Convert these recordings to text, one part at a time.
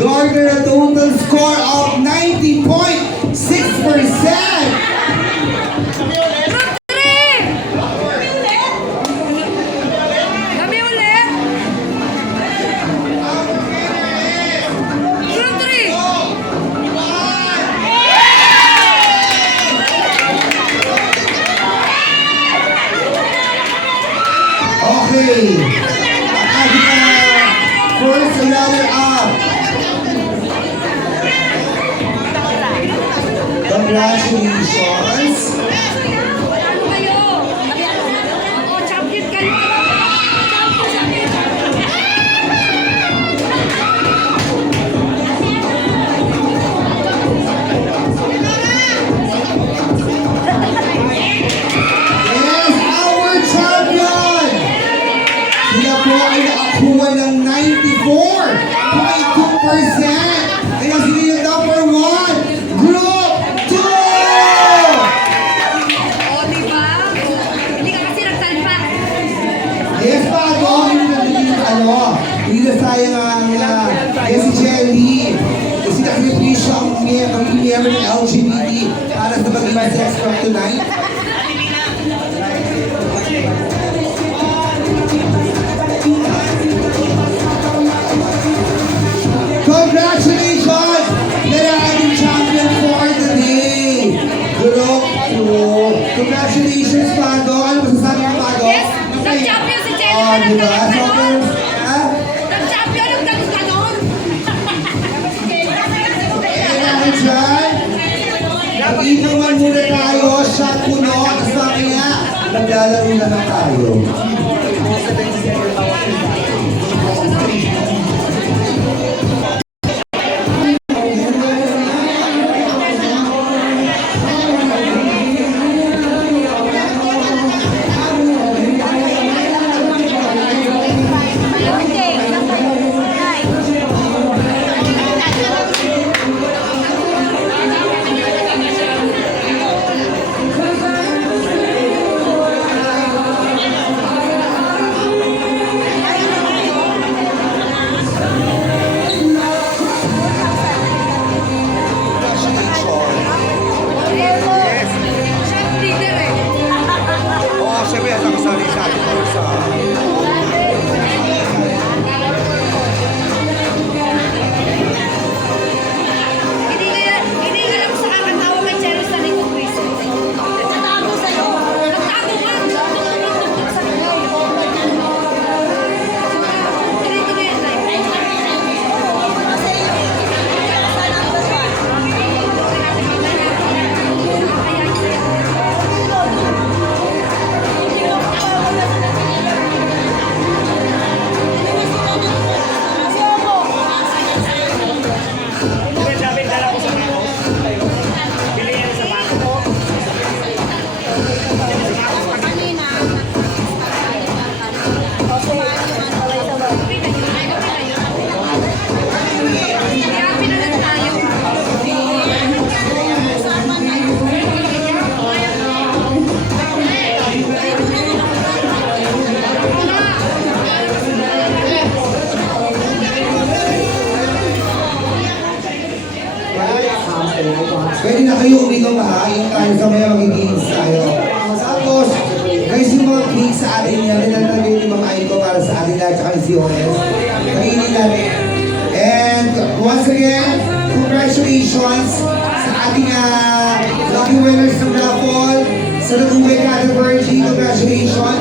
garnered a total score of 90.6%. Okay. Ang ating first runner-up. Congratulations. Yes, our champion! Sila po ay nakakuha ng 94.2%. Kaya sila yung number 1, Group 2! O, diba? Hindi ka kasi nagsalpak. Yes, bago, hindi na sayang ang yes, si Jelly. Kasi nakripisyo ang magiging member ng LGBT para sa magiging sex from tonight. Congratulations! They're ating champion for the day! Group 2. Congratulations, Pago! Ano masasabi mo, Pago? Yes, nag-champion si Jelly Oh, na diba? nagkakanon. Ha? Nag-champion ng nagkakanon. Dahil dyan, mag-inuman muna tayo, shot puno, tapos mamaya, naglalaro na lang tayo. Siya ang leader eh. Oo, siyempre, ang kasali sa ating sa... Hindi nga lang sa kakatawa kay Jelly sa likod ko isa. Nagtatago sa'yo. Nagtago ka. Tuloy-tuloy yan lang. Kaya pinalag tayo. Pwede na kayo uminom ha, yung tayo sa mga magigings tayo. Tapos, guys, yung mga cake sa atin yan, nilalagay yung mga icon para sa atin lahat, tsaka yung COS. Kainin natin. And once again, congratulations sa ating lucky winners ng raffle. Sa Nagugay Kada Virgin, congratulations.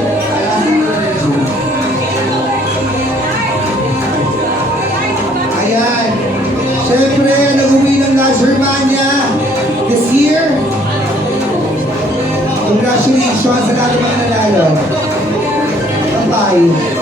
Ayan. Siyempre, nag-uwi ng La Germania this year. Congratulations sa lahat ng mga nanalo. Bye-bye.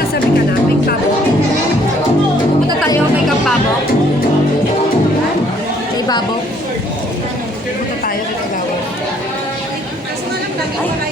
nasabi ka na? May pabok? Pumunta tayo kay Kampabok? Kay Babok? Pumunta tayo kay Kagawad. Ay,